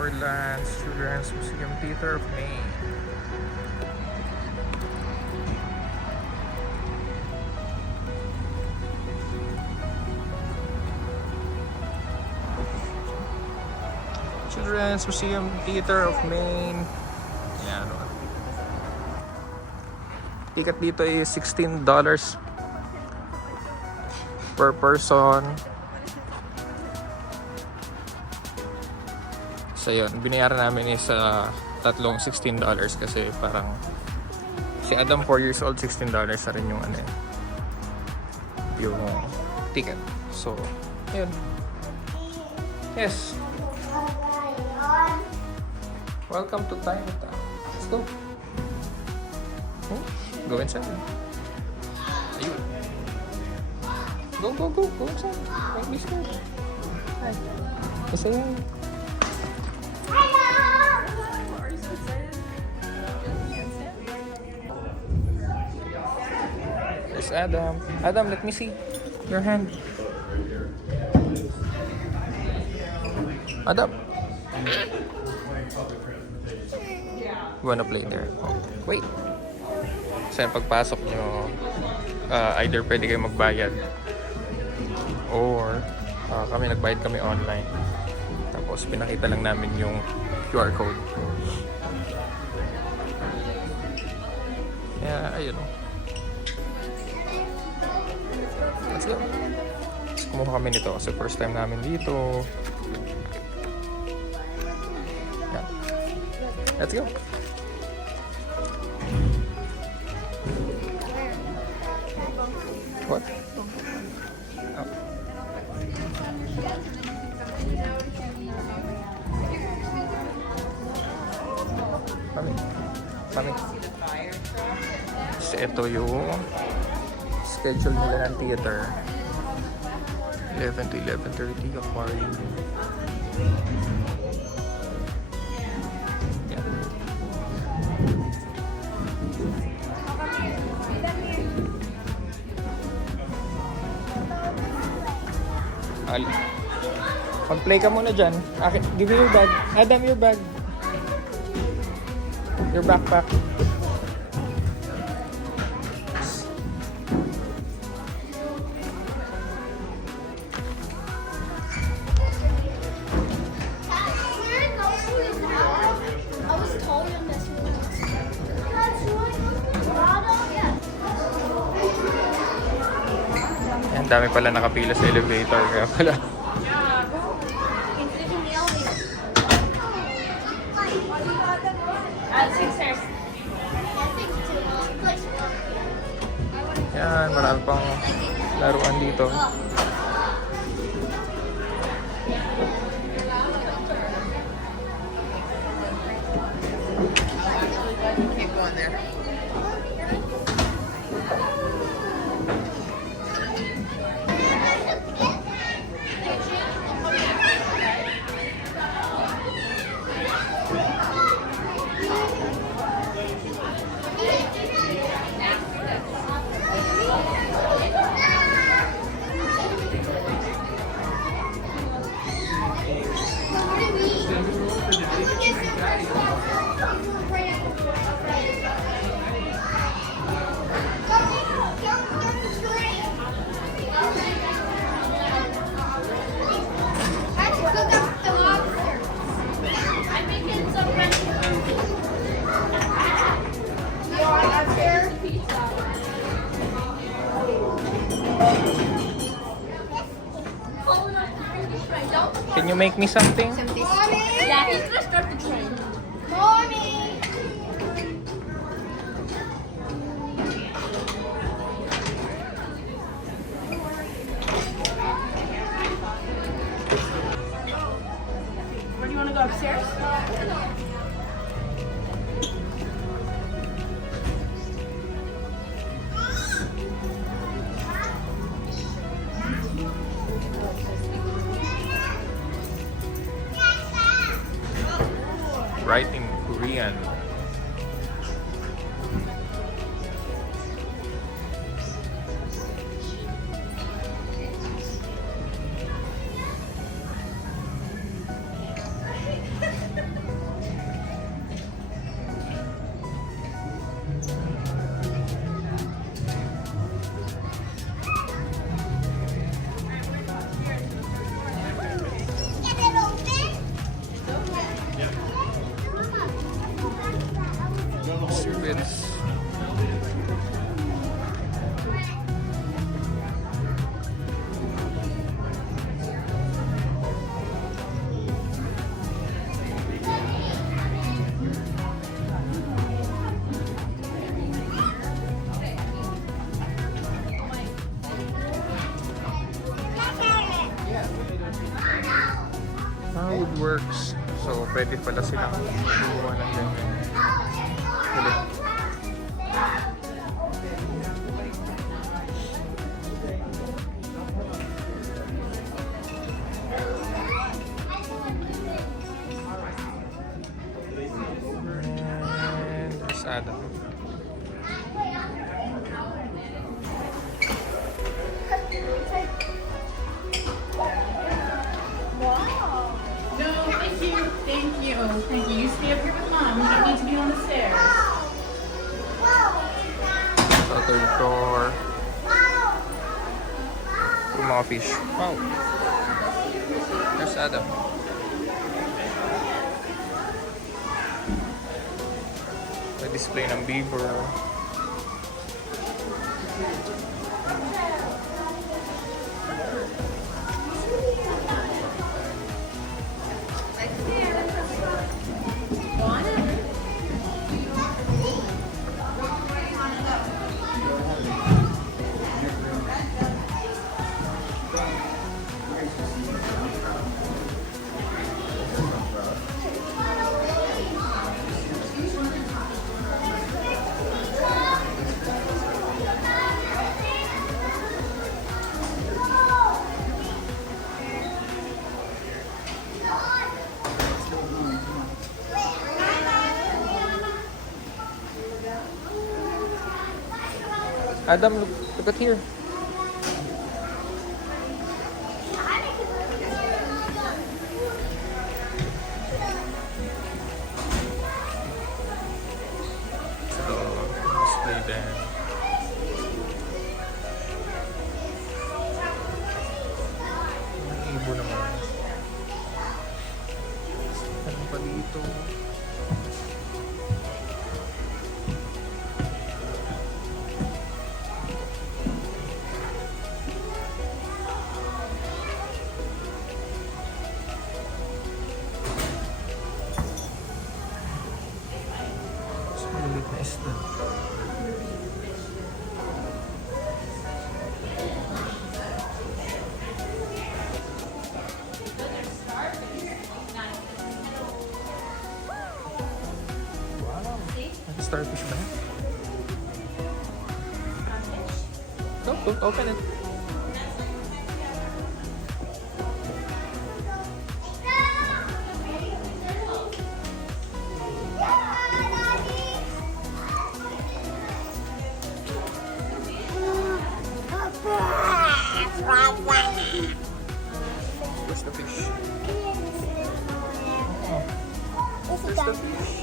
Orleans Children's Museum Theater of Maine. Children's Museum Theater of Maine. Yan. Ticket dito is $16 per person. So yun, binayaran namin is tatlong $16 kasi parang si Adam 4 years old, $16 na rin yung ano yung ticket. So, yun. Yes. Welcome to Chinatown. Let's go. Go inside. Ayun. Go inside. Don't be scared. Hi. Yes, I am. There's Adam. Adam, let me see your hand. Adam. You wanna play there? Oh, wait. Kasi pagpasok nyo, either pwede kayo magbayad or nagbayad kami online. Tapos pinakita lang namin yung QR code. Kaya ayun. Let's go. Kumuha kami nito kasi first time namin dito. Yeah. Let's go. What? Oh. Kami. So, ito yung schedule nila ng theater. 11 to 11:30 aquarium. Yeah. Mag-play ka muna dyan. Give me your bag. Adam, your bag. Your backpack. Ang dami pala nakapila sa elevator. Kaya pala. Yan, marami pang laruan dito. Keep going there. Can you make me something? Yeah, he's gonna start the train. Where do you want to go upstairs? Write in Korean. works. So, pwede pala silang gumawa ng ganyan. Galing. And there's Adam. No, thank you. Thank you. Thank you. You stay up here with mom. You don't need to be on the stairs. Sa third floor. Yung mga fish. Wow. There's Adam. May display ng beaver. Adam, look at here. So, display din. May ibo naman. Ano pa dito? Sulit na isda. Starfish ba? Don't open it. Where's the fish? Oh, there's the fish.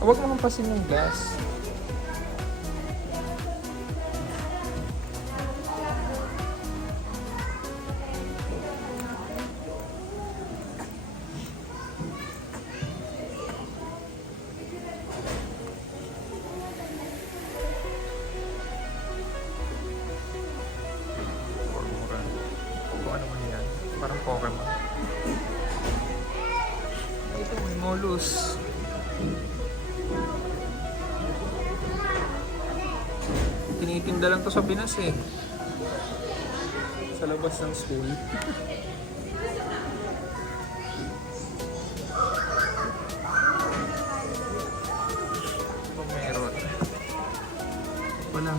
Huwag mo hampasin yung glass. Mura. Kung ano man yan. Parang Pokemon. Ito, may molus. Tinitinda lang to sa Pinas eh. Sa labas ng school. Ito meron. Wala.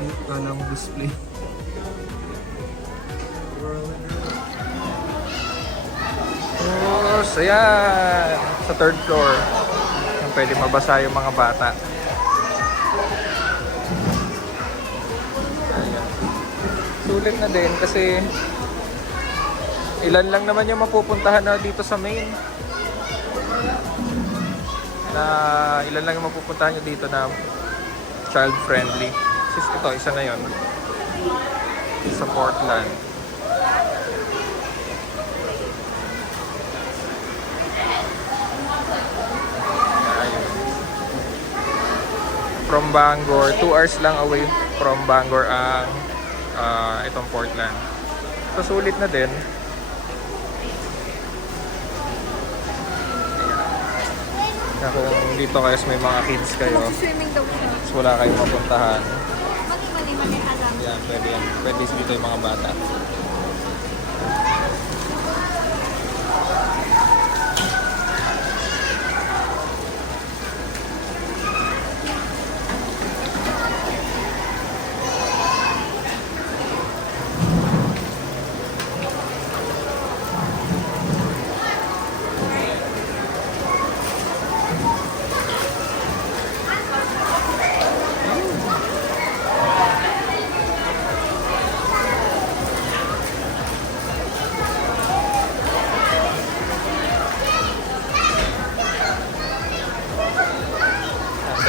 Cute ka lang display. Oh, so yan. Sa third floor. Yung pwede mabasa yung mga bata. Ayan. Sulit na din kasi ilan lang naman yung mapupuntahan na dito sa main. Na ilan lang yung mapupuntahan nyo dito na child friendly. Ito, isa na yon sa Portland. From Bangor, 2 hours lang away from Bangor ang itong Portland. So sulit na din. Kaya kung dito kayo may mga kids kayo, Swimming daw siya. tapos wala kayong mapuntahan, Mali alam. yan, pwede yan. Pwede dito yung mga bata.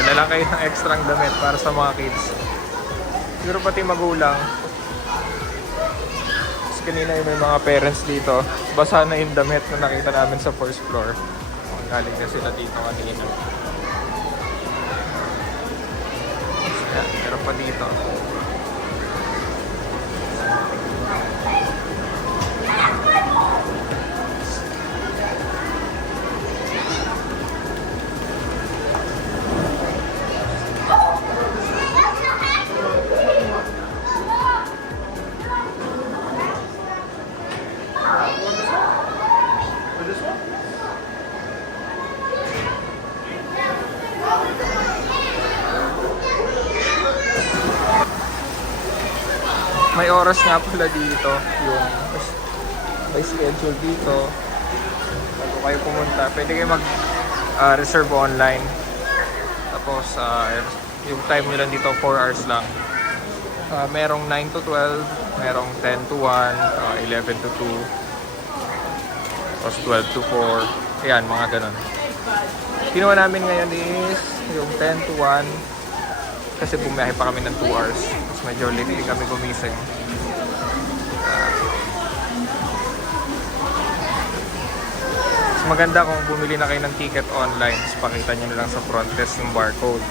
Dala lang kayo ng extrang damit para sa mga kids. Siguro pati magulang. Tapos kanina yung may mga parents dito. Basa na yung damit na nakita namin sa first floor. Galing na sila dito kanina. Yan, meron pa dito. May oras nga pala dito yung may schedule dito bago kayo pumunta. Pwede kayo mag reserve online. Tapos yung time nyo lang dito 4 hours lang. Merong 9 to 12, merong 10 to 1, 11 to 2, tapos 12 to 4. Ayan, mga ganun. Ginawa namin ngayon is yung 10 to 1 kasi bumiyahe pa kami ng 2 hours. Tapos medyo late din kami gumising. Mas maganda kung bumili na kayo ng ticket online. Tapos pakita nyo na lang sa front desk yung barcode.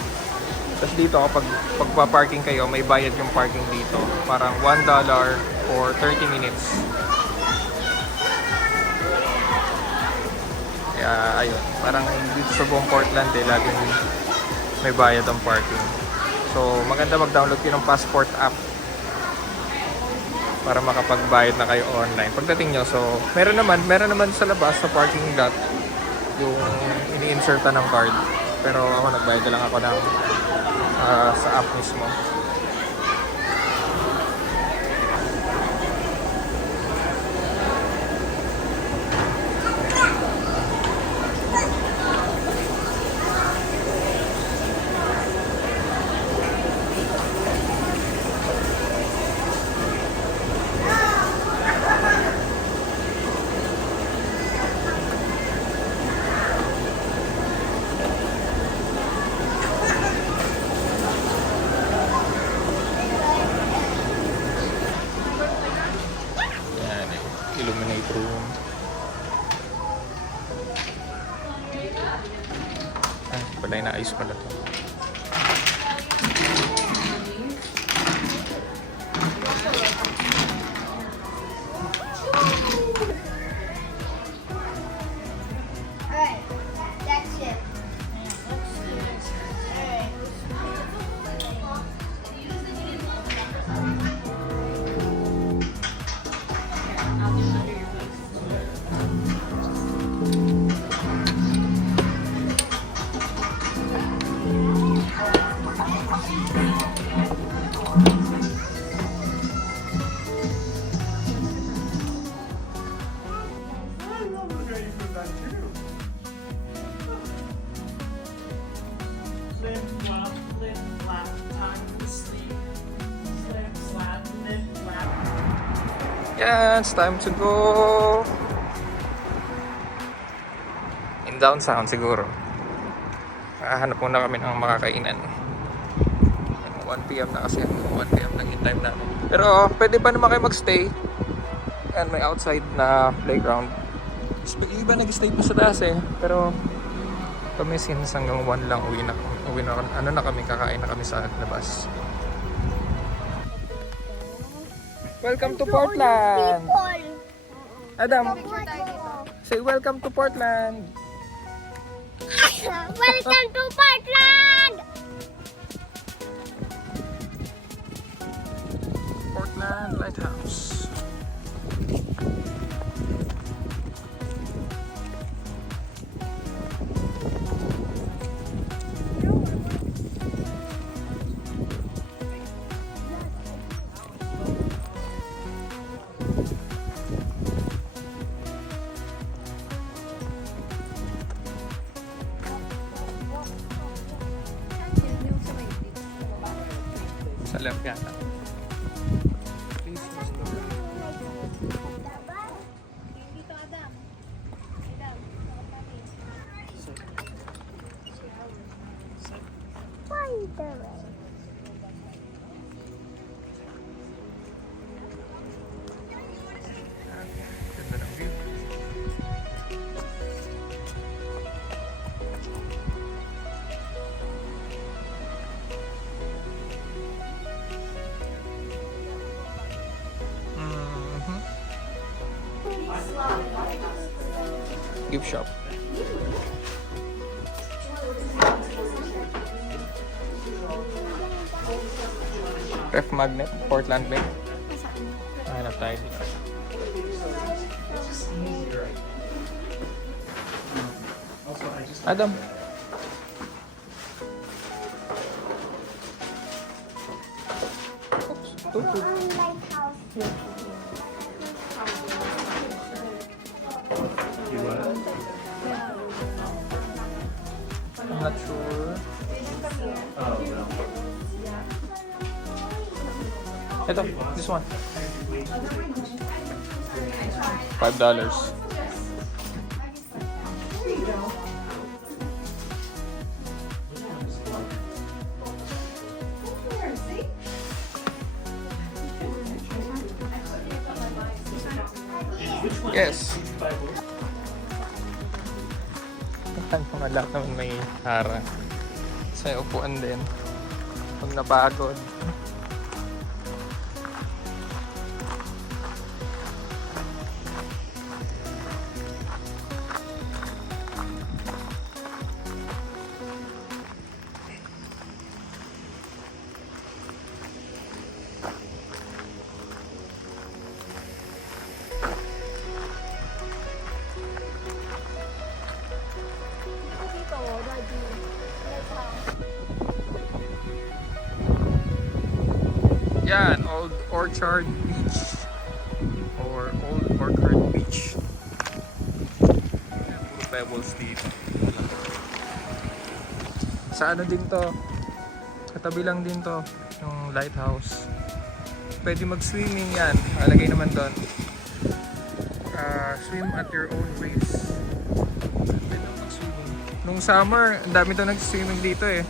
Tapos dito kapag pagpa-parking kayo, may bayad yung parking dito. Parang $1 for 30 minutes. Kaya ayun, parang dito sa buong Portland laging may bayad ang parking. So maganda mag-download kayo ng Passport app para makapagbayad na kayo online pagdating nyo. So meron naman sa labas sa parking lot yung ini-insertan ng card. Pero ako nagbayad na lang ako ng sa app mismo. Illuminate room. Pala inaayos pala to. Alright, that's it. Flip, flop, time to sleep. Slip, slap, lip, flap. Yeah, it's time to go in downtown siguro. Hanap muna kami ng makakainan. 1 PM na kasi. 1 PM lang yung time namin. Pero pwede pa naman kayo magstay. And may outside na playground. Yung iba nag-stay pa sa taas eh. Pero kami since hanggang 1 lang uwi na ano na kami, kakain na kami sa labas. Welcome to Portland! Adam, say welcome to Portland! Welcome to Portland! Portland Lighthouse. Sa left yata. Please use the Dito, Adam. Find the way. Ganda ng view. Gift shop. Ref magnet, Portland Bay. Hanap tayo dito. Adam. Oops, tutu. I'm not sure. Ito, this one. $5. Yes. Ang mga lahat naman may harang. Sa upuan din. Pag napagod. Yan, Old Orchard Beach or Old Orchard Beach. Yan, puro pebbles dito. Sa ano din to? Katabi lang din to, yung lighthouse. Pwede mag-swimming yan. Alagay naman doon. Swim at your own pace. Pwede mag-swimming. Nung summer, ang dami to nag-swimming dito eh.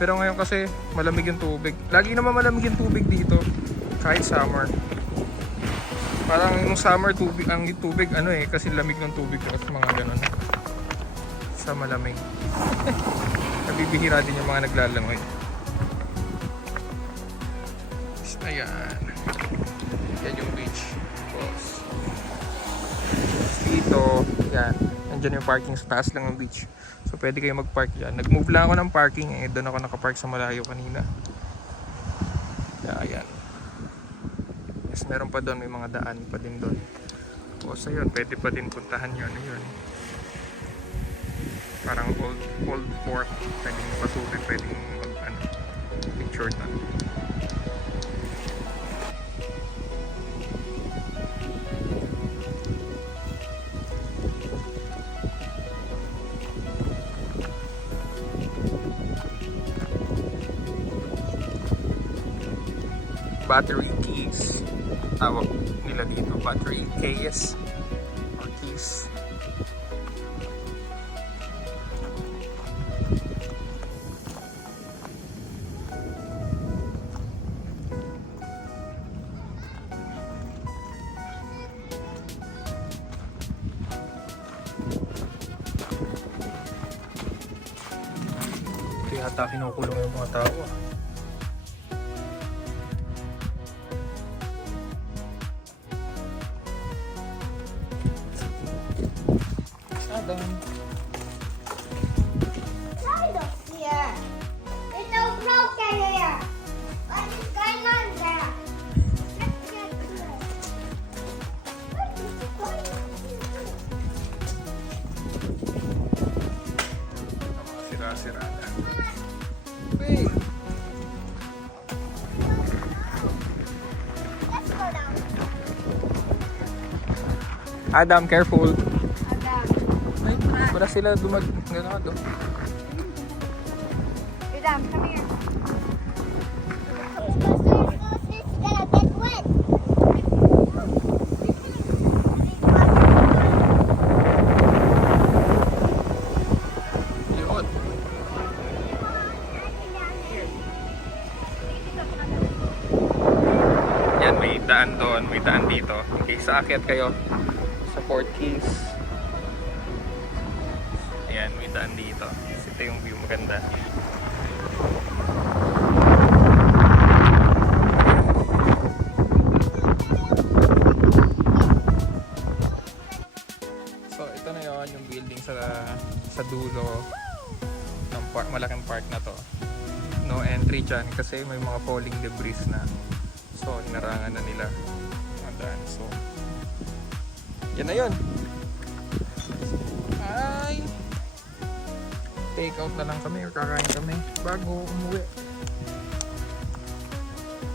Pero ngayon kasi malamig yung tubig. Lagi naman malamig yung tubig dito. Kahit summer. Parang nung summer tubig, ang tubig ano eh. Kasi lamig ng tubig at mga ganun. Sa malamig. Nabibihira din yung mga naglalangoy. Ayan. Yan yung beach. Tapos, dito, yan. Nandyan yung parking sa taas lang ng beach. So pwede kayo mag-park dyan. Nag-move lang ako ng parking eh. Doon ako nakapark sa malayo kanina. Kaya ayan. Yes, meron pa doon. May mga daan pa din doon. O so yun, pwede pa din puntahan yun. Ano yun? Parang old fort. Pwedeng pasukin. Pwedeng picture na. Battery keys. Tawag nila dito. Battery keys. Or keys. Ito yata kinukulong yung mga tao. Adam. Adam, careful. Adam. Ay, wala sila ganado. Adam, come here. It's gonna get wet. Yun. Yan, may daan doon, may daan dito. In case aakyat kayo sa Fort Keys. Ayan, may daan dito. Ito yung view, maganda. So, ito na yun, yung building sa dulo ng malaking park na to. No entry dyan kasi may mga falling debris na. So, inarangan na nila ang daan. So, yan na yun. Ay! Take out na lang kami or kakain kami bago umuwi.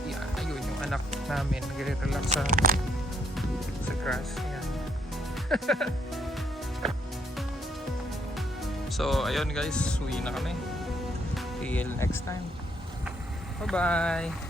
Yan, ayun yung anak namin. Nagre-relax sa grass. Yan. So, ayun guys. Uwi na kami. Till next time. Bye-bye!